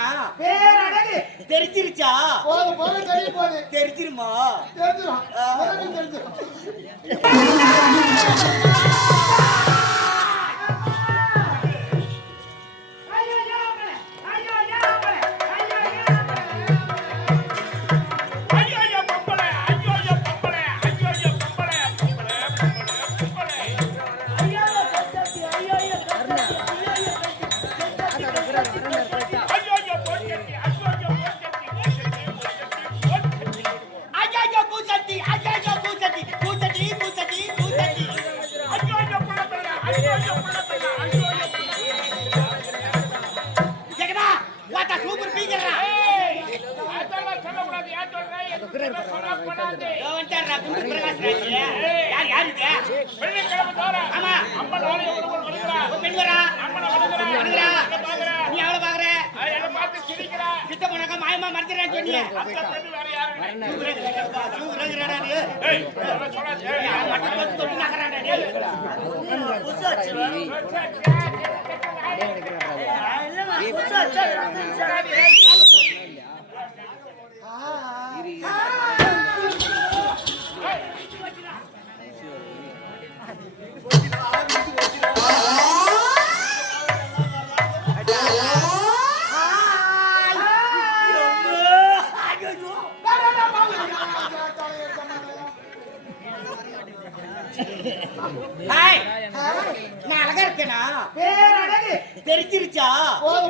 இருக்கேனா பேரழகு தெரிஞ்சிருச்சா? போது தெரிய போகுது. தெரிஞ்சிருமா? தெரிஞ்சிரும். நான் அழகா இருக்கேனா? பேரழகு தெரிஞ்சிருச்சா?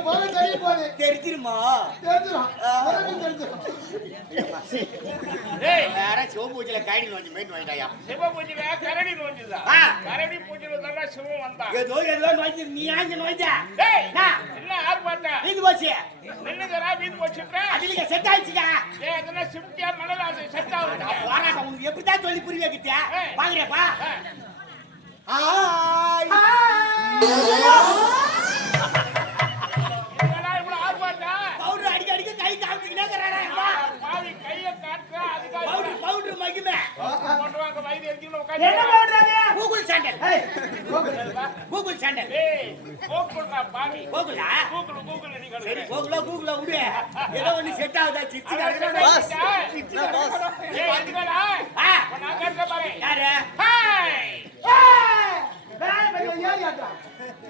போது தெரிய போகுது. தெரிஞ்சிருமா? தெரிஞ்சிரும். வேற சிவபூஜையில கைடி நோஞ்சி மேட்டு வாங்கிட்டாயா? சிவபூஜையில கரடி நோஞ்சுதா? கரடி பூஜையில தான் சிவம் வந்தா. ஏதோ நோஞ்சி நீ ஆஞ்ச நோஞ்சா? என்ன ஆர்ப்பாட்டா? வீது போச்சு. நின்னுதரா வீது போச்சுட்டா? அதுல செட் ஆயிடுச்சுடா. அதெல்லாம் சிம்டியா மணலாது செட் ஆகுது. போராட்டம் உங்களுக்கு எப்படிதான் சொல்லி புரிய வைக்கிட்ட? பாக்குறேப்பா. பவுடர் அடிக்க கை காமிச்சுக்கிட்டே பாதி கையை காட்டுறா அதுக்காக பவுடர் மகிமை கொண்டுவாங்க வயிறு எரிஞ்சுன்னு என்ன உட்காந்து பண்றாங்க? கூகுள் சாண்டல் கூகுள் சாண்டல் கோகுல்டா பாவி கூகுளா கூகுள் நீ சரி கூகுள விடு ஏதோ ஒண்ணு செட் ஆகுதா சிச்சி பாஸ் ஏய் இதுடா நான் கேட்க பாரு யாரு ஹாய்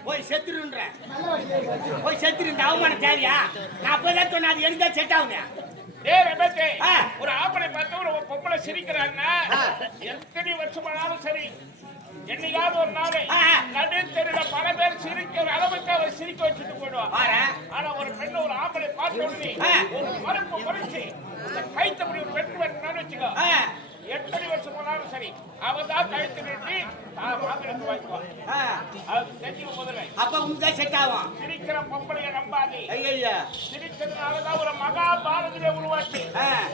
போய் செத்துருன்ற போய் செத்துருன்ற அவமானம் தேவையா? நான் அப்பதான் சொன்னேன் அது எனக்கு தான் செட் ஆகுங்க. டேய் ரமேஷ் ஒரு ஆப்பனை பார்த்து ஒரு பொம்பளை சிரிக்கிறான்னா எத்தனை வருஷமானாலும் சரி என்னையாவது ஒரு நாள் நடு தெருல பல பேர் சிரிக்கிற அளவுக்கு அவர் சிரிக்க வச்சுட்டு போயிடுவான். ஆனா ஒரு பெண்ணை ஒரு ஆம்பளை பார்த்த உடனே ஒரு மறுப்பு மறுச்சு அந்த கைத்தபடி ஒரு வெட்டு வெட்டினான்னு வச்சுக்கோ எத்தனை வருஷம் போனாலும் சரி அவ தான் கழுத்து நிறுத்தி வாங்கிட்டு வாங்கிக்குவான். அது தெரியும் முதல்ல. அப்ப உங்க செட் ஆகும். சிரிக்கிற பொம்பளைய நம்பாதே. ஐயா சிரிக்கிறதுனாலதான் ஒரு மகாபாரதியை உருவாக்கி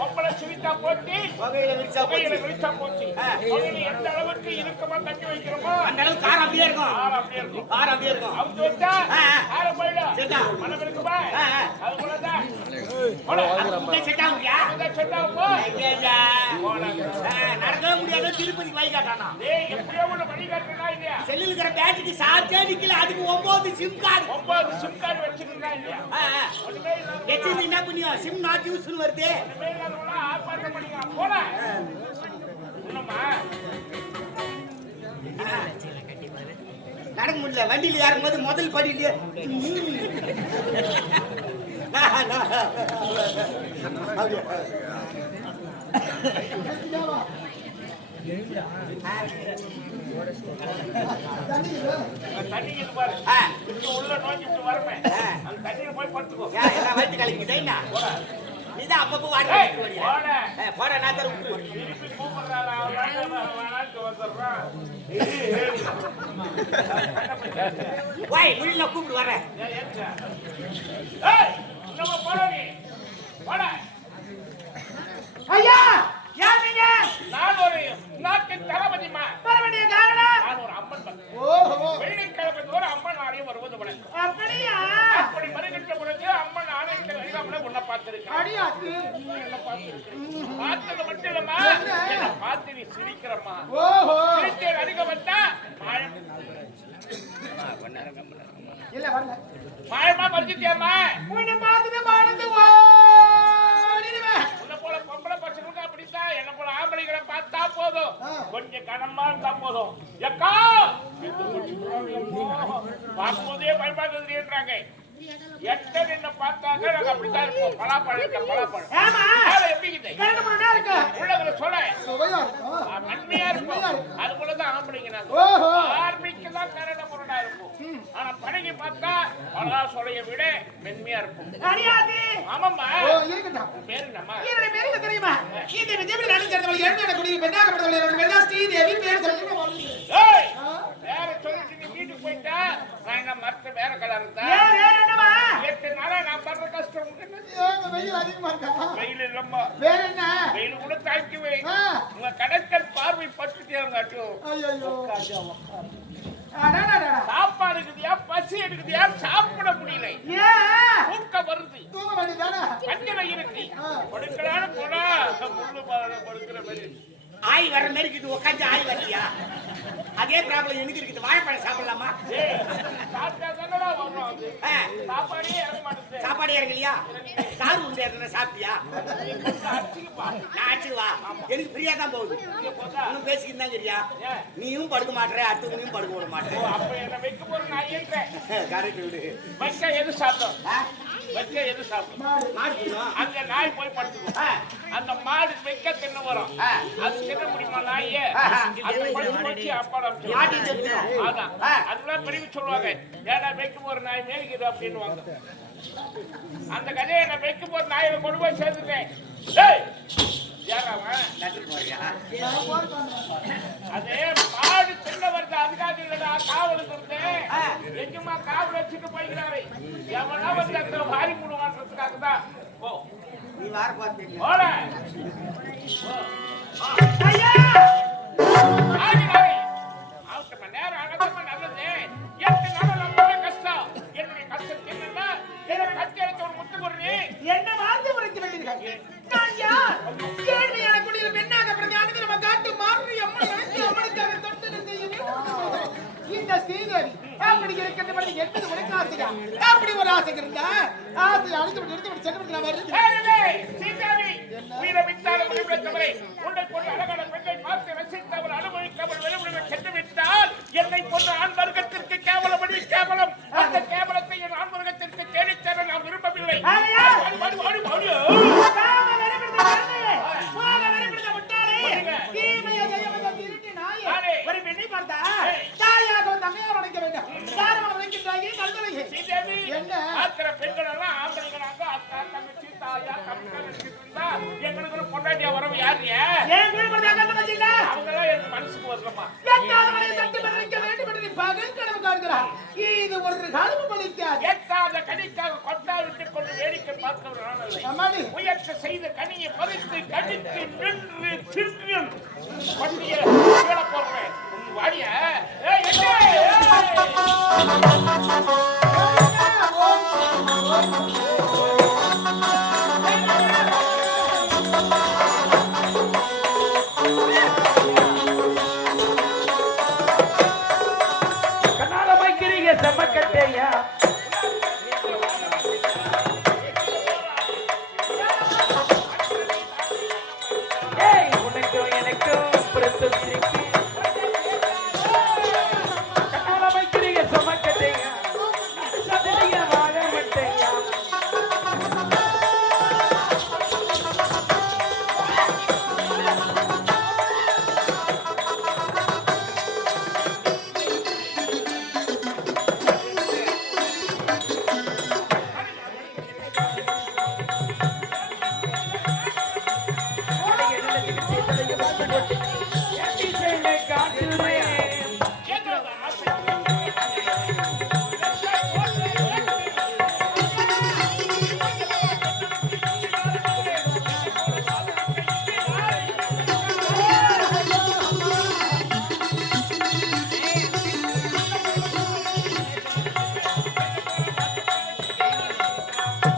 பொம்பளை சிரித்தா போட்டி வகையில விரிச்சா போச்சு. எந்த அளவுக்கு இறுக்கமா கட்டி வைக்கிறோமோ அந்த அளவுக்கு காரம் அப்படியே இருக்கும். காரம் அப்படியே இருக்கும். அவங்க வச்சா காரம் போயிடும். மனம் இருக்குமா? அது போலதான் செட் ஆகுங்க. செட் ஆகும். நடக்கவே முடியாது. திருப்பதி வழி காட்டானா எப்படியோ ஒண்ணு வழி காட்டுறா இல்லையா? செல்லில் இருக்கிற பேட்டரிக்கு சார்ஜே நிக்கல. அதுக்கு 9 சிம் கார்டு 9 சிம் கார்டு வச்சிருந்தா இல்லையா? வச்சிருந்து என்ன பண்ணியும் சிம் நாட் யூஸ்னு வருது. ஆர்ப்பாட்டம் பண்ணிக்கலாம் போல ஒண்ணுமா நடக்க முடியல. வண்டியில ஏறும்போது முதல் படியிலே தண்ணி பாரு உள்ள நோக்கிட்டு வரமே அந்த தண்ணியில போய் படுத்துக்கோ. வயிற்று கலக்கிட்டா நீதான் அப்பப்போ வாடகை போட நான் தர திருப்பி கூப்பிடுறாள் வாய் முடியல கூப்பிட்டு வரேன். நம்ம போறோம் போட ஐயா யார் நீங்க? நான் ஒரு நாட்டின் தளபதிமா. வர வேண்டிய காரணம்? நான் ஒரு அம்மன் வெள்ளிக்கிழமை ஒரு அம்மன் ஆலயம் வருவது போல. அப்படியா? அப்படி வருகின்ற பொழுது அம்மன் ஆலயத்தில் வெளியில உன்னை பார்த்திருக்கேன். அடியாத்தி பார்த்தது மட்டும் இல்லம்மா என்ன பார்த்து நீ சிரிக்கிறம்மா. சிரிச்சே அதிக வந்தா இல்ல வரல மாயமா மறுத்துட்டியாம்மா. உன்னை பார்த்துட்டு போதும் எக்கா பார்க்கும்போதே பயன்படுத்துறாங்க. எட்ட நின்று பார்த்தாங்க நாங்க அப்படித்தான் இருப்போம். பலாப்பழம் இருக்க பலாப்பழம் ஆமா எப்படி இருக்குது கரண்ட் மண்ணா இருக்கு உள்ளவங்களை சொல்ல சுவையா இருக்கும் நன்மையா இருக்கும். அது போலதான் ஆம்பளைங்க நாங்க ஓஹோ ஆர்மிக்குதான் கரட முரடா இருக்கும். ஆனா பழகி பார்த்தா பலா சொலைய விட மென்மையா இருக்கும். அடியாதி ஆமாம்மா ஓ இருக்கட்டும் பேரு என்னம்மா என்னோட பேரு என்ன தெரியுமா இந்த விஜயபுரி நடிச்சதுல என்ன குடி பெண்ணாகப்பட்டவளே என்னோட மெல்லா ஸ்ரீதேவி பேர் சொல்லுங்க வந்து ஏய் வேற சொல்லிட்டு நீ வீட்டுக்கு போயிட்டா நான் என்ன மத்த வேற கலர் இருந்தா ஏன் என்னமா 8 நாளா நான் படுற கஷ்டம் உங்களுக்கு என்ன? ஏங்க வெயில் அதிகமா இருக்கா வெயில் இல்லம்மா வேற என்ன வெயில் கூட தாக்கி வை ஆ. உங்க கடற்கல் பார்வை பட்டுட்டேங்காட்டும் ஐயோ அடடடடா சாப்பாடு இருக்குதியா பசி எடுக்குதியா சாப்பிட முடியல ஏன் தூக்கம் வருது தூங்க வேண்டியதானே பஞ்சனை இருக்கு படுக்கலான்னு போனா முள்ளு படுக்கிற மாதிரி ஆய் வர மாதிரி இருக்குது உட்காந்து ஆய் வரலையா அதே ப்ராப்ளம் எனக்கு இருக்குது வாழைப்பழம் சாப்பிடலாமா ஏய், சாப்பிட்டா தானடா வரும் அது. ஆ, சாப்பாடே இறங்க மாட்டேங்குது. சாப்பாடு இறங்கலையா கார் உண்டு ஏற்கனவே சாப்பிட்டியா அடிச்சுக்குப்பா. நான் ஆச்சுவா எனக்கு ஃப்ரீயா தான் போகுது இன்னும் பேசிக்கிட்டு தான் சரியா ஏன்? நீயும் படுக்க மாட்டேற அடுத்தவனையும் படுக்க விட ஓ, மாட்டேன் அப்ப என்ன வைக்க போற நான் ஏன்றேன். கரெக்ட் விடு வைக்க எது சாப்பிடும்? ஆ, வைக்க எது சாப்பிடும்? மாடு போடுவோம். அங்க நாய் போய் படுத்துக்கும். ஆ, அந்த மாடு வைக்க தின்னு வரும். ஆ. அது தின்ன முடியுமா நாயே? ஆஹா. அது படுத்து போச்சு அப்பாட மாட்டி செத்துரும். அதான். ஆ. அதெல்லாம் பெரிய சொல்லுவாங்க. ஏடா வைக்க போற நாய் மேய்க்குது அப்படின்னுவாங்க. அந்த கதையை நான் வைக்க போற நாயில கொண்டு போய் சேர்த்துட்டேன். ஏய், யாரா அவன்? நட்டு போறியா அதே மாடு தின்ன வருது அதுக்காக இல்லடா காவலுக்கு இருந்தேன். ஆ. எங்கம்மா காவல் வச்சுட்டு போய்க்கிறாரு. எவனா வந்து அந்த வாரி முடுவான்றதுக்காக தான். ஓ, நீ வார பார்த்தீங்க போல. ஐயா ஆகினாரே. அவர்கிட்ட நேரம் அடக்கமா நல்லது. 8 நாள் ரொம்பவே கஷ்டம். என்னுடைய கஷ்டம் என்னன்னா என்னோட கத்தி எடுத்து ஒரு முத்து கொடுறீ. என்ன வார்த்தை உரைத்து விட்டீர்கள் நான் யார் கேள்வியான குடியில் பெண்ணாக பிறந்த அனுதி நம்ம காட்டு மாறி அம்மன் நினைத்து அம்மனுக்காக தொட்டு செய்ய வேண்டும் இந்த ஸ்ரீதேவி அப்படி இருக்கின்றபடி என்பது உனக்கு ஆசையா அப்படி ஒரு ஆசை இருந்தா ஆசை அழைத்து எடுத்து சென்று நான் வருது ஏய், சீதாவி, உயிரை விட்டாலும் முடிவிடத்தவரை உன்னை போன்ற அழகான பெண்ணை பார்த்து ரசித்தவர் அனுபவிக்காமல் வெளிவிடுவ சென்று விட்டால் என்னை போன்ற ஆண் வர்க்கத்திற்கு கேவலம் அடி கேவலம். அந்த கேவலத்தை என் ஆண் வர்க்கத்திற்கு தேடித்தர நான் விரும்பவில்லை. ஆகையா? வாடி, வாடி, வாடி, வாடி. காம வெறிபிடித்த மருந்தே, மோக வெறிபிடித்த முட்டாளே, தீமையை செய்ய வந்த திருட்டு நாயே, நானே. ஒரு பெண்ணை பார்த்தா தாயாகவும் தங்கையாக உடைக்க வேண்டும். யாரும் உடைக்கின்றாயே கல்வலையே. சீதாவி, என்ன? ஆத்திர பெண்கள் எல்லாம் ஆம்பளைங்களாங்க அக்கா தங்கச்சி தாயா தம்பிகள் இருந்தா எங்களுக்கு ஒரு பொண்டாட்டியா வரவு யாருயா? ஏன் வீடுபடுத்த கண்டு வச்சில்ல? அவங்கெல்லாம் எனக்கு மனசுக்கு வரலமா. எட்டாதவனை தட்டி பறிக்க வேண்டும் என்று நீ பகல் கனவு காண்கிறாய். இது ஒரு காலம் பலிக்காது. எட்டாத கனிக்காக கொட்டா விட்டுக் கொண்டு வேடிக்கை பார்க்கிறவன் நான் இல்லை. அம்மாடி, முயற்சி செய்த கனியை பறித்து கடித்து நின்று தின்று கொட்டிய கீழே போடுறேன். வாடியா? ஏய், எங்கே? கண்ணால வைக்கிறீங்க செம்மக்கட்டையா ஏய் உனக்கும் எனக்கும் பிறத்து சிரிக்கு கண்ணால வைக்கிறீங்க செம்மக்கட்டையா சதைய வாழ மட்டையா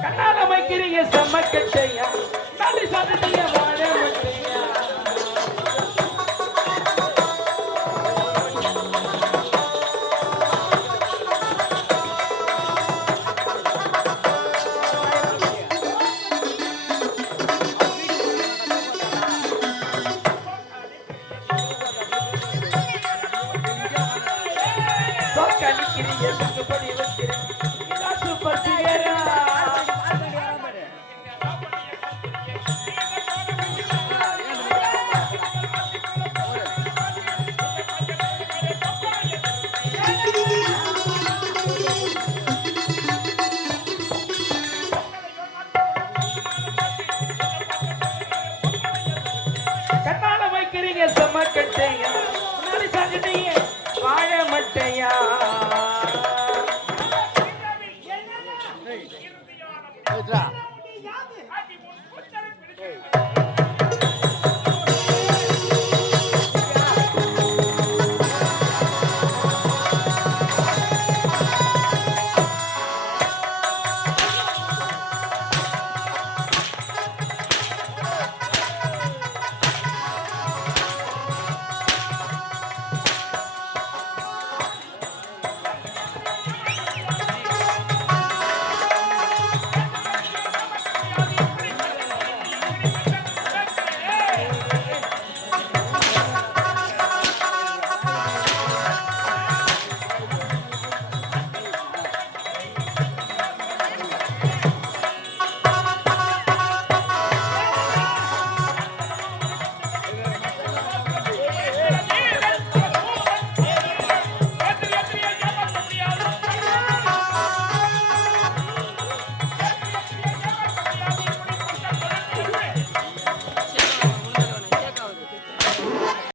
கண்ணால வைக்கிறீங்க செம்மக்கட்டையா நடு சதைய வாழ மட்டையா ஐயா யாது?